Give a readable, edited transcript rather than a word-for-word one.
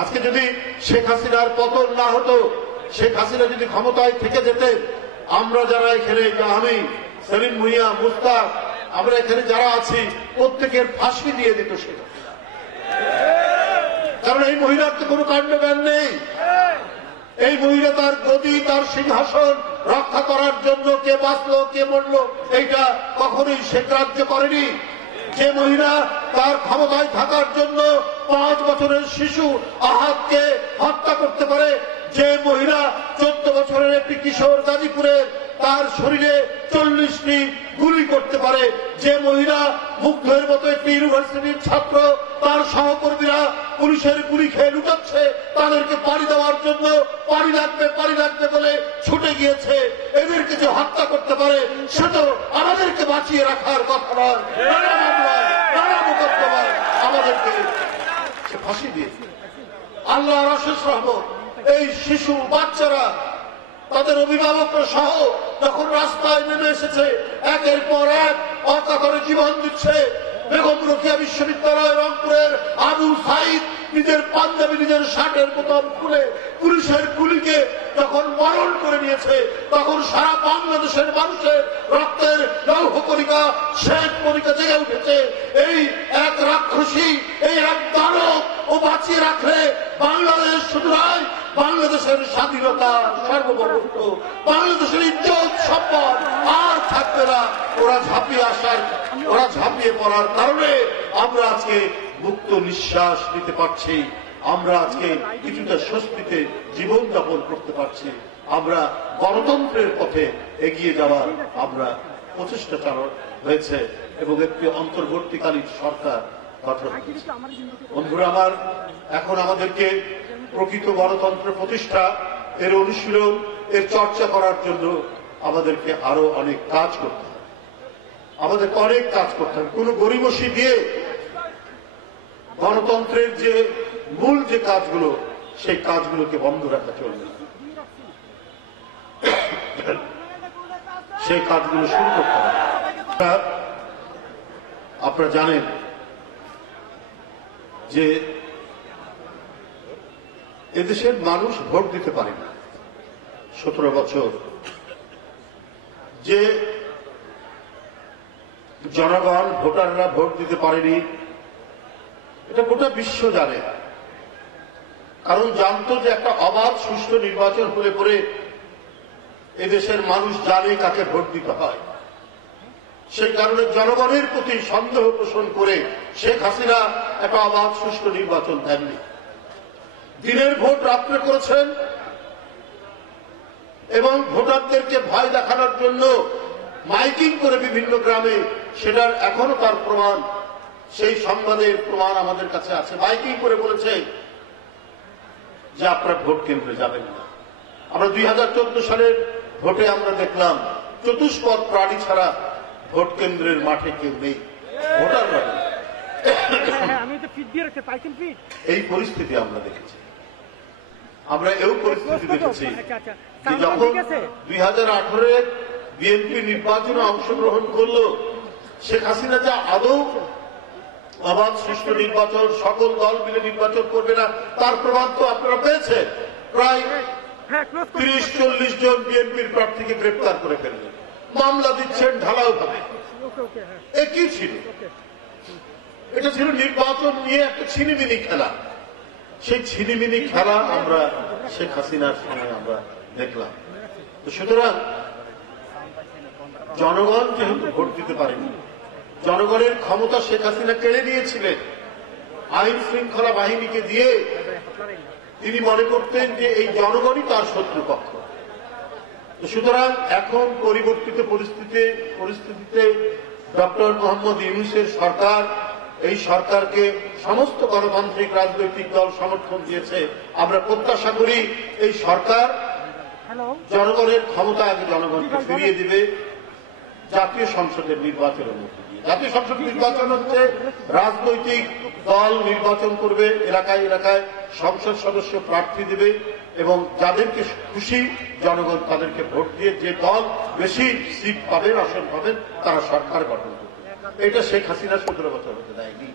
আজকে যদি শেখ হাসিনার পতন না হতো, শেখ হাসিনা যদি ক্ষমতায় থেকে যেতেন, আমরা যারা এখানে, আমি, সেলিম ভুঁইয়া, মুস্তাক, আমরা এখানে যারা আছি প্রত্যেকের ফাঁসি দিয়ে দিত শেখ হাসিনা। কারণ এই মহিলার তো কোনো কাণ্ডজ্ঞান নেই। এই মহিলা তার গদি, তার সিংহাসন রক্ষা করার জন্য কে বাঁচলো কে মরল এইটা কখনোই শেখ রাজ্য করেনি। যে মহিলা তার ক্ষমতায় থাকার জন্য 5 বছরের শিশু আহাদকে হত্যা করতে পারে, যে মহিলা 14 বছরের একটি কিশোর গাজীপুরের তার শরীরে 40টি গুলি করতে পারে, যে মহিলা মুগ্ধের মতো একটি ইউনিভার্সিটির ছাত্র তার সহকর্মীরা পুলিশের গুলি খেয়ে লুটাচ্ছে, তাদেরকে পানি দেওয়ার জন্য পানি লাগবে বলে ছুটে গিয়েছে, এদেরকে যে হত্যা করতে পারে সে তো আমাদেরকে বাঁচিয়ে রাখার কথা নয়। নানা মোকদ্দমায় আমাদেরকে সে ফাঁসি দিয়েছে। আল্লাহর অশেষ রহমত, এই শিশু বাচ্চারা তাদের অভিভাবকরা সহ যখন রাস্তায় নেমে এসেছে, একের পর এক অকাতরে জীবন দিচ্ছে। বেগম রোকেয়া বিশ্ববিদ্যালয় রংপুরের আবু সাইদ নিজের পাঞ্জাবি, নিজের শার্টের বোতাম খুলে পুলিশের গুলিকে যখন বরণ করে নিয়েছে, তখন সারা বাংলাদেশের মানুষের রক্তের লৌহ কণিকা, শ্বেত কণিকা জেগে উঠেছে। এই এক রাক্ষসী, এই এক দানব ও বাঁচিয়ে রাখলে বাংলাদেশ শুধু নয়, বাংলাদেশের স্বাধীনতা, সার্বভৌমত্ব, বাংলাদেশের ইজ্জত সম্পদ আর থাকবে না। ওরা ঝাঁপিয়ে পড়ার কারণে আমরা আজকে মুক্ত নিঃশ্বাস নিতে পারছি, আমরা আজকে কিছুটা স্বস্তিতে জীবনযাপন করতে পারছি, আমরা গণতন্ত্রের পথে এগিয়ে যাওয়ার আমরা প্রচেষ্টা চালানো হয়েছে এবং একটি অন্তর্বর্তীকালীন সরকার গঠন হয়েছে। বন্ধুরা আমার, এখন আমাদেরকে প্রকৃত গণতন্ত্র প্রতিষ্ঠা, এর অনুশীলন, এর চর্চা করার জন্য আমাদেরকে আরো অনেক কাজ করতে হবে। আমাদেরকে অনেক কাজ করতে হবে। কোন গরিমসি দিয়ে গণতন্ত্রের যে মূল যে কাজগুলো, সেই কাজগুলোকে বন্ধ রাখা চলবে না। সেই কাজগুলো শুরু করতে হবে। আপনারা জানেন যে এদেশের মানুষ ভোট দিতে পারে না। 17 বছর যে জনগণ, ভোটাররা ভোট দিতে পারেনি, এটা গোটা বিশ্ব জানে। কারণ জানতো যে একটা অবাধ সুষ্ঠু নির্বাচন হলে পরে এদেশের মানুষ জানে কাকে ভোট দিতে হয়। সেই কারণে জনগণের প্রতি সন্দেহ পোষণ করে শেখ হাসিনা একটা অবাধ সুষ্ঠু নির্বাচন দেননি। দিনের ভোট রাত্রে করেছেন এবং ভোটারদেরকে ভয় দেখানোর জন্য মাইকিং করে বিভিন্ন গ্রামে, সেটার এখনো তার প্রমাণ, সেই সংবাদের প্রমাণ আমাদের কাছে আছে। মাইকিং করে বলেছে যে আপনারা ভোট কেন্দ্রে যাবেন না। আমরা 2014 সালের ভোটে আমরা দেখলাম চতুষ্পদ প্রাণী ছাড়া ভোট কেন্দ্রের মাঠে কেউ নেই, ভোটাররা। এই পরিস্থিতি আমরা দেখেছি। আমরা এই পরিস্থিতি দেখেছি যে যখন 2018 বিএনপি নির্বাচনে অংশগ্রহণ করল, শেখ হাসিনা যা আদৌ অবাধ সুষ্ঠু নির্বাচন, সকল দল মিলে নির্বাচন করবে না, তার প্রমাণ তো আপনারা পেয়েছেন। প্রায় 30-40 জন বিএনপির প্রার্থীকে গ্রেপ্তার করে ফেললেন, মামলা দিচ্ছেন ঢালাও ভাবে। এ কি ছিল? এটা ছিল নির্বাচন নিয়ে একটা ছিনিমিনি খেলা। সেই ছিনিমিনি খেলা আমরা শেখ হাসিনার সময় আমরা দেখলাম। সুতরাং জনগণ যেহেতু ভোট দিতে পারেনি, জনগণের ক্ষমতা শেখ হাসিনা কেড়ে নিয়েছিলেন আইন শৃঙ্খলা বাহিনীকে দিয়ে। তিনি মনে করতেন যে এই জনগণই তার শত্রুপক্ষ। সুতরাং এখন পরিবর্তিত পরিস্থিতিতে ডক্টর মোহাম্মদ ইউনূসের সরকার, এই সরকারকে সমস্ত গণতান্ত্রিক রাজনৈতিক দল সমর্থন দিয়েছে। আমরা প্রত্যাশা করি এই সরকার জনগণের ক্ষমতা আগে জনগণকে ফিরিয়ে দিবে জাতীয় সংসদের নির্বাচনের মধ্যে দিয়ে। জাতীয় সংসদ নির্বাচন হচ্ছে রাজনৈতিক দল নির্বাচন করবে, এলাকায় এলাকায় সংসদ সদস্য প্রার্থী দেবে এবং যাদেরকে খুশি জনগণ তাদেরকে ভোট দিয়ে যে দল বেশি সিট পাবেন, আসন পাবেন, তারা সরকার গঠন করবে। এটা শেখ হাসিনা 17 বছর হতে দেয়নি।